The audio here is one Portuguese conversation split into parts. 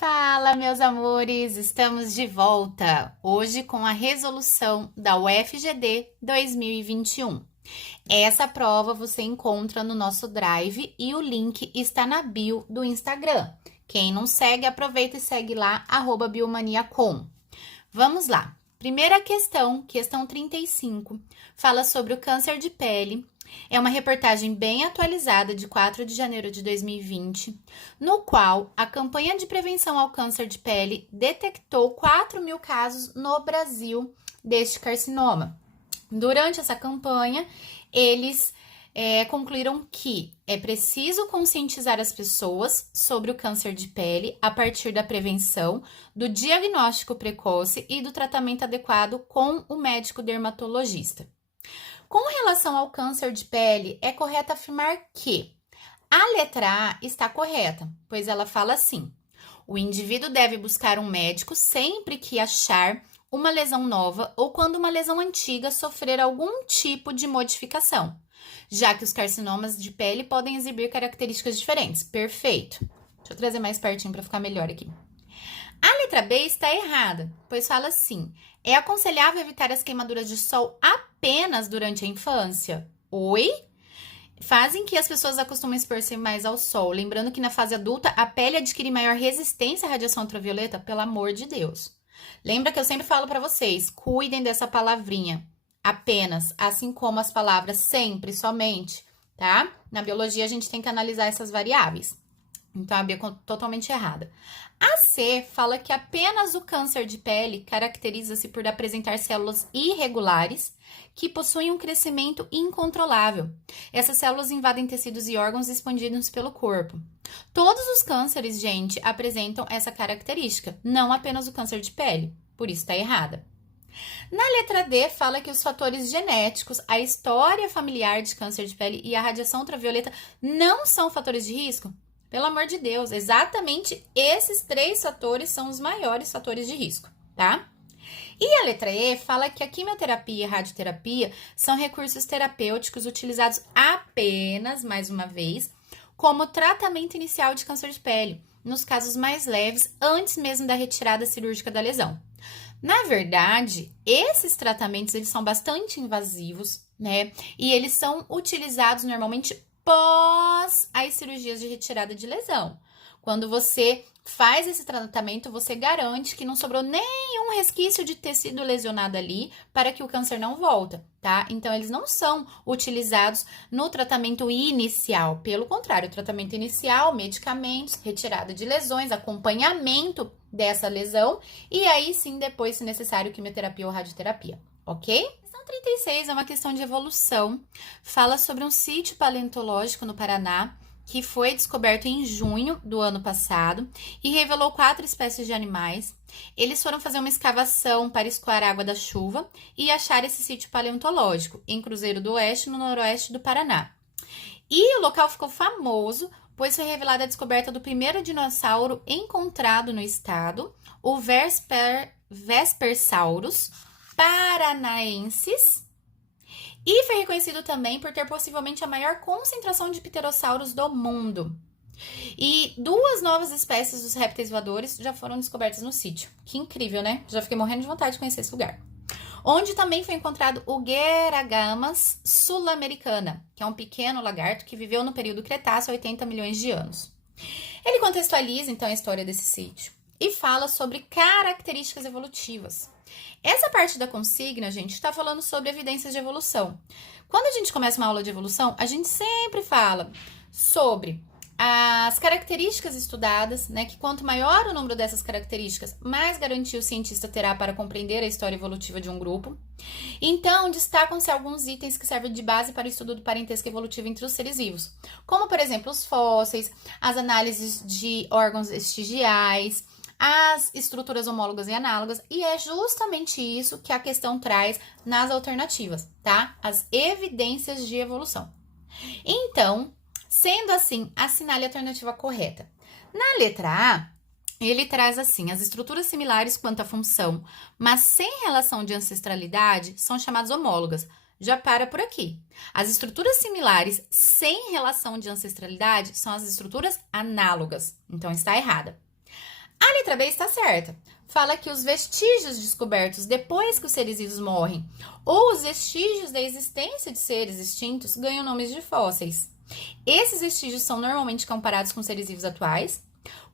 Fala, meus amores! Estamos de volta hoje com a resolução da UFGD 2021. Essa prova você encontra no nosso Drive e o link está na bio do Instagram. Quem não segue, aproveita e segue lá, @biomaniacom. Vamos lá. Primeira questão 35, fala sobre o câncer de pele. É uma reportagem bem atualizada de 4 de janeiro de 2020, no qual a campanha de prevenção ao câncer de pele detectou 4.000 casos no Brasil deste carcinoma. Durante essa campanha, eles concluíram que é preciso conscientizar as pessoas sobre o câncer de pele a partir da prevenção, do diagnóstico precoce e do tratamento adequado com o médico dermatologista. Com relação ao câncer de pele, é correto afirmar que a letra A está correta, pois ela fala assim: o indivíduo deve buscar um médico sempre que achar uma lesão nova ou quando uma lesão antiga sofrer algum tipo de modificação, já que os carcinomas de pele podem exibir características diferentes. Perfeito. Deixa eu trazer mais pertinho para ficar melhor aqui. A letra B está errada, pois fala assim: é aconselhável evitar as queimaduras de sol apenas durante a infância? Oi? Fazem que as pessoas acostumem expor-se mais ao sol. Lembrando que na fase adulta a pele adquire maior resistência à radiação ultravioleta, pelo amor de Deus. Lembra que eu sempre falo para vocês, cuidem dessa palavrinha, apenas, assim como as palavras sempre, somente, tá? Na biologia a gente tem que analisar essas variáveis. Então, a B é totalmente errada. A C fala que apenas o câncer de pele caracteriza-se por apresentar células irregulares que possuem um crescimento incontrolável. Essas células invadem tecidos e órgãos expandidos pelo corpo. Todos os cânceres, gente, apresentam essa característica, não apenas o câncer de pele. Por isso, está errada. Na letra D, fala que os fatores genéticos, a história familiar de câncer de pele e a radiação ultravioleta não são fatores de risco. Pelo amor de Deus, exatamente esses 3 fatores são os maiores fatores de risco, tá? E a letra E fala que a quimioterapia e a radioterapia são recursos terapêuticos utilizados apenas, mais uma vez, como tratamento inicial de câncer de pele, nos casos mais leves, antes mesmo da retirada cirúrgica da lesão. Na verdade, esses tratamentos eles são bastante invasivos, né? E eles são utilizados normalmente pós as cirurgias de retirada de lesão. Quando você faz esse tratamento, você garante que não sobrou nenhum resquício de tecido lesionado ali para que o câncer não volta, tá? Então, eles não são utilizados no tratamento inicial. Pelo contrário, o tratamento inicial, medicamentos, retirada de lesões, acompanhamento dessa lesão e aí sim, depois, se necessário, quimioterapia ou radioterapia, ok? 36 é uma questão de evolução, fala sobre um sítio paleontológico no Paraná que foi descoberto em junho do ano passado e revelou 4 espécies de animais. Eles foram fazer uma escavação para escoar a água da chuva e achar esse sítio paleontológico em Cruzeiro do Oeste, no noroeste do Paraná. E o local ficou famoso, pois foi revelada a descoberta do primeiro dinossauro encontrado no estado, o Vespersaurus paranaensis, e foi reconhecido também por ter possivelmente a maior concentração de pterossauros do mundo. E 2 novas espécies dos répteis voadores já foram descobertas no sítio. Que incrível, né? Já fiquei morrendo de vontade de conhecer esse lugar. Onde também foi encontrado o Gueragamas sul-americana, que é um pequeno lagarto que viveu no período Cretáceo há 80 milhões de anos. Ele contextualiza, então, a história desse sítio e fala sobre características evolutivas. Essa parte da consigna, gente, está falando sobre evidências de evolução. Quando a gente começa uma aula de evolução, a gente sempre fala sobre as características estudadas, né? Que quanto maior o número dessas características, mais garantia o cientista terá para compreender a história evolutiva de um grupo. Então, destacam-se alguns itens que servem de base para o estudo do parentesco evolutivo entre os seres vivos, como, por exemplo, os fósseis, as análises de órgãos vestigiais, as estruturas homólogas e análogas, e é justamente isso que a questão traz nas alternativas, tá? As evidências de evolução. Então, sendo assim, assinale a alternativa correta. Na letra A, ele traz assim: as estruturas similares quanto à função, mas sem relação de ancestralidade, são chamadas homólogas. Já para por aqui. As estruturas similares sem relação de ancestralidade são as estruturas análogas. Então, está errada. A letra B está certa. Fala que os vestígios descobertos depois que os seres vivos morrem ou os vestígios da existência de seres extintos ganham nomes de fósseis. Esses vestígios são normalmente comparados com seres vivos atuais,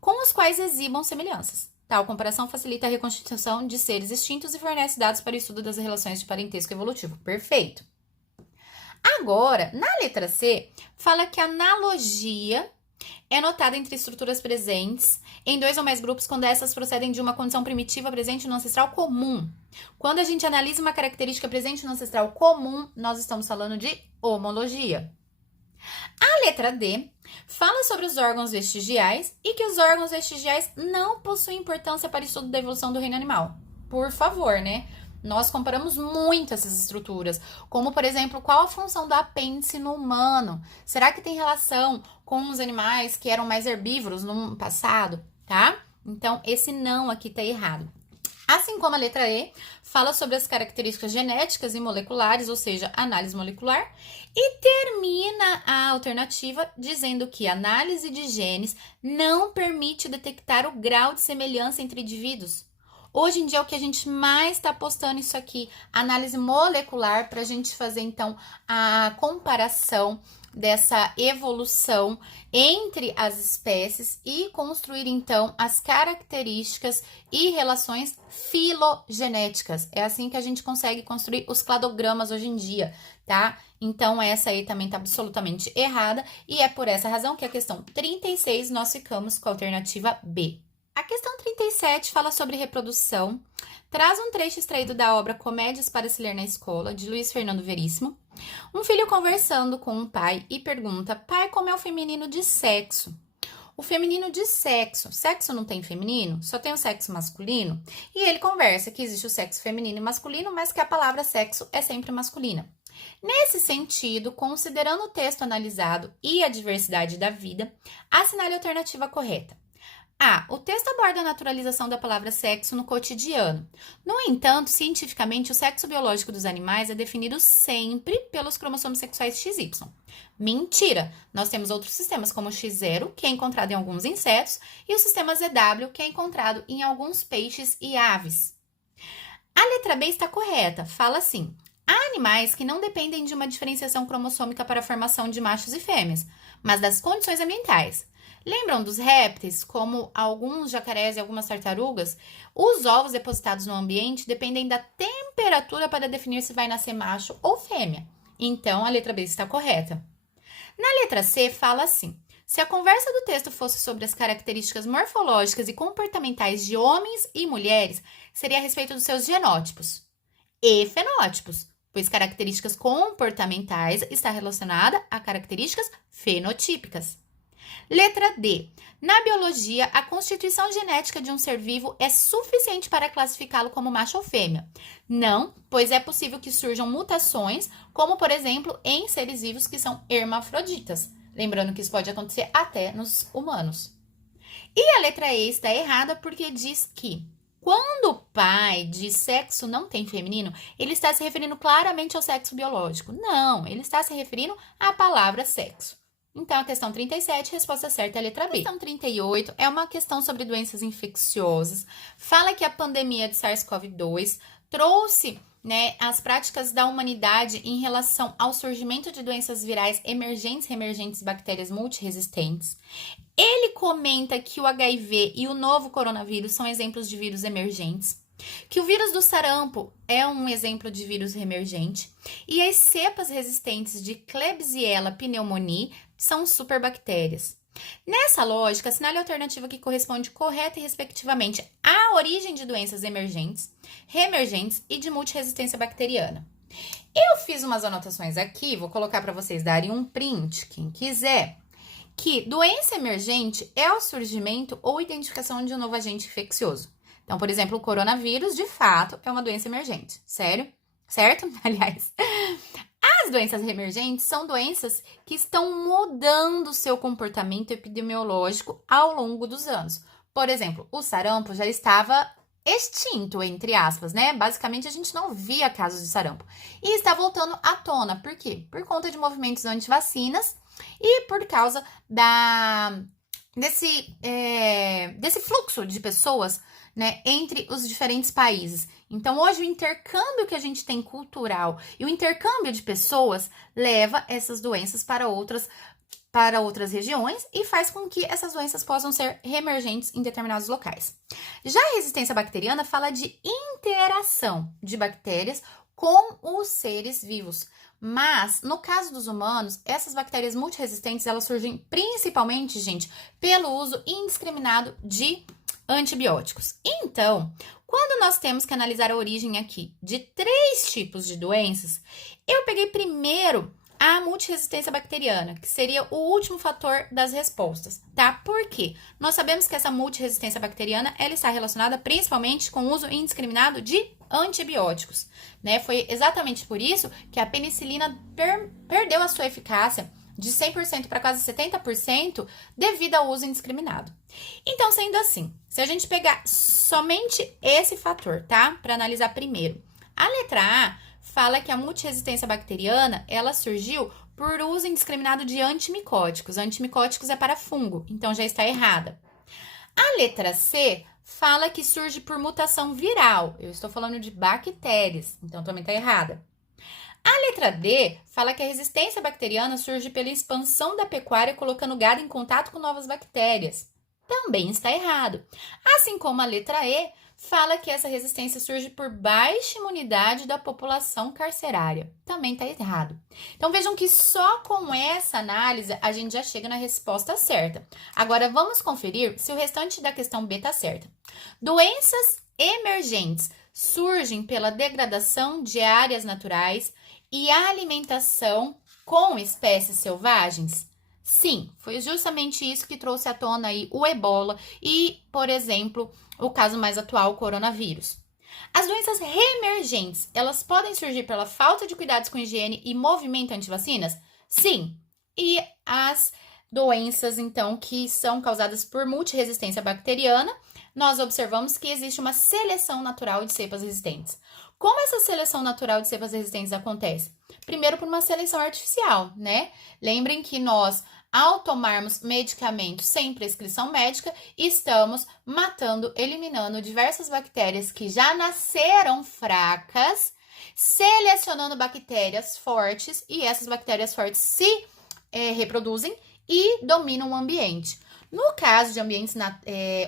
com os quais exibam semelhanças. Tal comparação facilita a reconstituição de seres extintos e fornece dados para o estudo das relações de parentesco evolutivo. Perfeito. Agora, na letra C, fala que a analogia é notada entre estruturas presentes em dois ou mais grupos quando essas procedem de uma condição primitiva presente no ancestral comum. Quando a gente analisa uma característica presente no ancestral comum, nós estamos falando de homologia. A letra D fala sobre os órgãos vestigiais e que os órgãos vestigiais não possuem importância para o estudo da evolução do reino animal. Por favor, né? Nós comparamos muito essas estruturas, como, por exemplo, qual a função do apêndice no humano? Será que tem relação com os animais que eram mais herbívoros no passado, tá? Então, esse não aqui tá errado. Assim como a letra E fala sobre as características genéticas e moleculares, ou seja, análise molecular, e termina a alternativa dizendo que a análise de genes não permite detectar o grau de semelhança entre indivíduos. Hoje em dia é o que a gente mais está postando isso aqui, análise molecular, para a gente fazer então a comparação dessa evolução entre as espécies e construir então as características e relações filogenéticas. É assim que a gente consegue construir os cladogramas hoje em dia, tá? Então essa aí também tá absolutamente errada e é por essa razão que a questão 36 nós ficamos com a alternativa B. A questão 37 fala sobre reprodução, traz um trecho extraído da obra Comédias para se ler na escola, de Luiz Fernando Veríssimo. Um filho conversando com um pai e pergunta: pai, como é o feminino de sexo? O feminino de sexo. Sexo não tem feminino? Só tem o sexo masculino? E ele conversa que existe o sexo feminino e masculino, mas que a palavra sexo é sempre masculina. Nesse sentido, considerando o texto analisado e a diversidade da vida, assinale a alternativa correta. A. O texto aborda a naturalização da palavra sexo no cotidiano. No entanto, cientificamente, o sexo biológico dos animais é definido sempre pelos cromossomos sexuais XY. Mentira! Nós temos outros sistemas, como o X0, que é encontrado em alguns insetos, e o sistema ZW, que é encontrado em alguns peixes e aves. A letra B está correta. Fala assim: há animais que não dependem de uma diferenciação cromossômica para a formação de machos e fêmeas, mas das condições ambientais. Lembram dos répteis, como alguns jacarés e algumas tartarugas? Os ovos depositados no ambiente dependem da temperatura para definir se vai nascer macho ou fêmea. Então, a letra B está correta. Na letra C, fala assim: se a conversa do texto fosse sobre as características morfológicas e comportamentais de homens e mulheres, seria a respeito dos seus genótipos e fenótipos, pois características comportamentais está relacionada a características fenotípicas. Letra D. Na biologia, a constituição genética de um ser vivo é suficiente para classificá-lo como macho ou fêmea. Não, pois é possível que surjam mutações, como por exemplo em seres vivos que são hermafroditas. Lembrando que isso pode acontecer até nos humanos. E a letra E está errada porque diz que quando o pai diz sexo não tem feminino, ele está se referindo claramente ao sexo biológico. Não, ele está se referindo à palavra sexo. Então, a questão 37, resposta certa é a letra B. A questão 38 é uma questão sobre doenças infecciosas. Fala que a pandemia de SARS-CoV-2 trouxe, as práticas da humanidade em relação ao surgimento de doenças virais emergentes, reemergentes e bactérias multiresistentes. Ele comenta que o HIV e o novo coronavírus são exemplos de vírus emergentes, que o vírus do sarampo é um exemplo de vírus reemergente e as cepas resistentes de Klebsiella pneumoniae são superbactérias. Nessa lógica, assinale a alternativa que corresponde correta e respectivamente à origem de doenças emergentes, reemergentes e de multiresistência bacteriana. Eu fiz umas anotações aqui, vou colocar para vocês darem um print, quem quiser, que doença emergente é o surgimento ou identificação de um novo agente infeccioso. Então, por exemplo, o coronavírus, de fato, é uma doença emergente. Sério? Certo? Aliás, as doenças reemergentes são doenças que estão mudando seu comportamento epidemiológico ao longo dos anos. Por exemplo, o sarampo já estava extinto, entre aspas, né? Basicamente, a gente não via casos de sarampo. E está voltando à tona. Por quê? Por conta de movimentos anti-vacinas e por causa desse desse fluxo de pessoas, né, entre os diferentes países. Então, hoje, o intercâmbio que a gente tem cultural e o intercâmbio de pessoas leva essas doenças para outras regiões e faz com que essas doenças possam ser reemergentes em determinados locais. Já a resistência bacteriana fala de interação de bactérias com os seres vivos. Mas, no caso dos humanos, essas bactérias multiresistentes, elas surgem principalmente, gente, pelo uso indiscriminado de antibióticos. Então, quando nós temos que analisar a origem aqui de 3 tipos de doenças, eu peguei primeiro a multiresistência bacteriana, que seria o último fator das respostas, tá? Por quê? Nós sabemos que essa multiresistência bacteriana, ela está relacionada principalmente com o uso indiscriminado de antibióticos, né? Foi exatamente por isso que a penicilina perdeu a sua eficácia de 100% para quase 70% devido ao uso indiscriminado. Então, sendo assim, se a gente pegar somente esse fator, tá? Para analisar primeiro. A letra A fala que a multiresistência bacteriana, ela surgiu por uso indiscriminado de antimicóticos. Antimicóticos é para fungo, então já está errada. A letra C fala que surge por mutação viral. Eu estou falando de bactérias, então também está errada. A letra D fala que a resistência bacteriana surge pela expansão da pecuária colocando gado em contato com novas bactérias. Também está errado. Assim como a letra E fala que essa resistência surge por baixa imunidade da população carcerária. Também está errado. Então vejam que só com essa análise a gente já chega na resposta certa. Agora vamos conferir se o restante da questão B está certa. Doenças emergentes surgem pela degradação de áreas naturais e a alimentação com espécies selvagens? Sim, foi justamente isso que trouxe à tona aí o ebola e, por exemplo, o caso mais atual, o coronavírus. As doenças reemergentes, elas podem surgir pela falta de cuidados com higiene e movimento antivacinas? Sim. E as doenças, então, que são causadas por multiresistência bacteriana, nós observamos que existe uma seleção natural de cepas resistentes. Como essa seleção natural de cepas resistentes acontece? Primeiro, por uma seleção artificial, né? Lembrem que nós, ao tomarmos medicamentos sem prescrição médica, estamos matando, eliminando diversas bactérias que já nasceram fracas, selecionando bactérias fortes, e essas bactérias fortes se reproduzem e dominam o ambiente. No caso de ambientes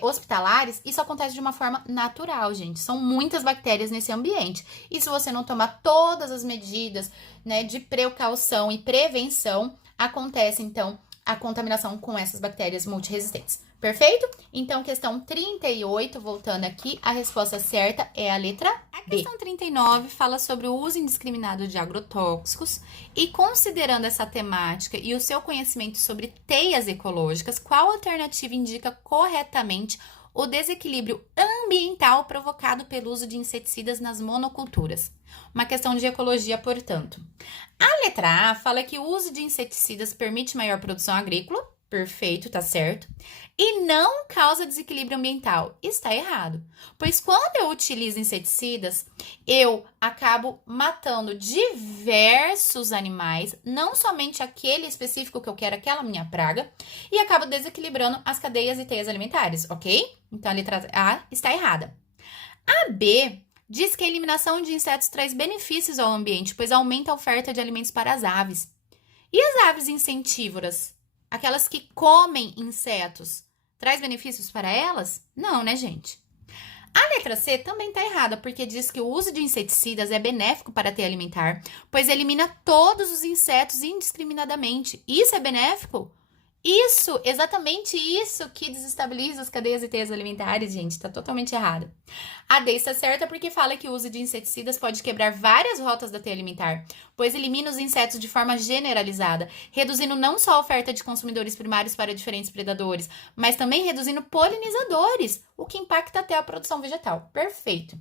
hospitalares, isso acontece de uma forma natural, gente. São muitas bactérias nesse ambiente. E se você não tomar todas as medidas, né, de precaução e prevenção, acontece, então, a contaminação com essas bactérias multiresistentes. Perfeito? Então, questão 38, voltando aqui, a resposta certa é a letra B. A questão 39 fala sobre o uso indiscriminado de agrotóxicos e, considerando essa temática e o seu conhecimento sobre teias ecológicas, qual alternativa indica corretamente o desequilíbrio ambiental provocado pelo uso de inseticidas nas monoculturas? Uma questão de ecologia, portanto. A letra A fala que o uso de inseticidas permite maior produção agrícola. Perfeito, tá certo. E não causa desequilíbrio ambiental. Está errado. Pois quando eu utilizo inseticidas, eu acabo matando diversos animais, não somente aquele específico que eu quero, aquela minha praga, e acabo desequilibrando as cadeias e teias alimentares, ok? Então a letra A está errada. A B diz que a eliminação de insetos traz benefícios ao ambiente, pois aumenta a oferta de alimentos para as aves. E as aves insetívoras? Aquelas que comem insetos, traz benefícios para elas? Não, né, gente? A letra C também está errada, porque diz que o uso de inseticidas é benéfico para a teia alimentar, pois elimina todos os insetos indiscriminadamente. Isso é benéfico? Isso, exatamente isso que desestabiliza as cadeias e teias alimentares, gente, está totalmente errado. A D está certa porque fala que o uso de inseticidas pode quebrar várias rotas da teia alimentar, pois elimina os insetos de forma generalizada, reduzindo não só a oferta de consumidores primários para diferentes predadores, mas também reduzindo polinizadores, o que impacta até a produção vegetal. Perfeito.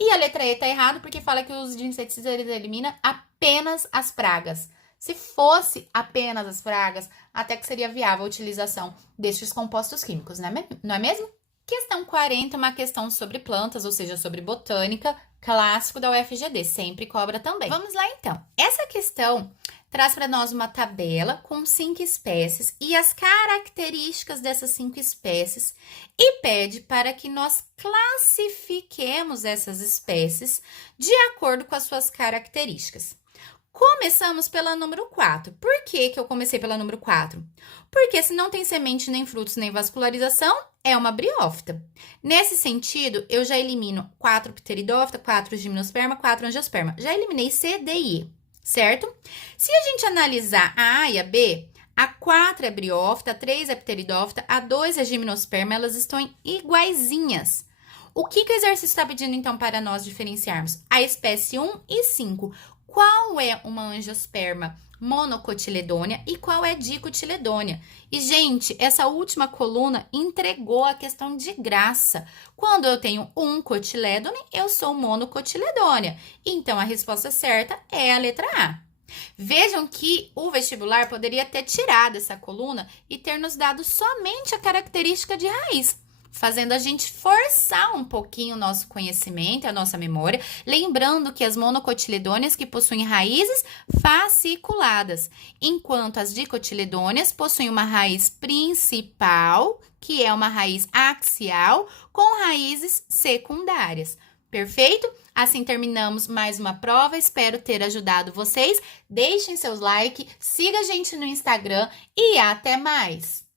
E a letra E está errada porque fala que o uso de inseticidas elimina apenas as pragas. Se fosse apenas as pragas, até que seria viável a utilização destes compostos químicos, não é mesmo? Questão 40, uma questão sobre plantas, ou seja, sobre botânica, clássico da UFGD, sempre cobra também. Vamos lá então. Essa questão traz para nós uma tabela com 5 espécies e as características dessas 5 espécies e pede para que nós classifiquemos essas espécies de acordo com as suas características. Começamos pela número 4. Por que eu comecei pela número 4? Porque se não tem semente, nem frutos, nem vascularização, é uma briófita. Nesse sentido, eu já elimino 4 pteridófita, 4 gimnosperma, 4 angiosperma. Já eliminei C, D e E, certo? Se a gente analisar a A e a B, a 4 é briófita, a 3 é pteridófita, a 2 é gimnosperma, elas estão iguaizinhas. O que o exercício está pedindo, então, para nós diferenciarmos? A espécie 1 e 5. Qual é uma angiosperma monocotiledônea e qual é dicotiledônea? E, gente, essa última coluna entregou a questão de graça. Quando eu tenho um cotilédone, eu sou monocotiledônea. Então, a resposta certa é a letra A. Vejam que o vestibular poderia ter tirado essa coluna e ter nos dado somente a característica de raiz, fazendo a gente forçar um pouquinho o nosso conhecimento, a nossa memória, lembrando que as monocotiledôneas que possuem raízes fasciculadas, enquanto as dicotiledôneas possuem uma raiz principal, que é uma raiz axial, com raízes secundárias. Perfeito? Assim terminamos mais uma prova, espero ter ajudado vocês. Deixem seus likes, siga a gente no Instagram e até mais!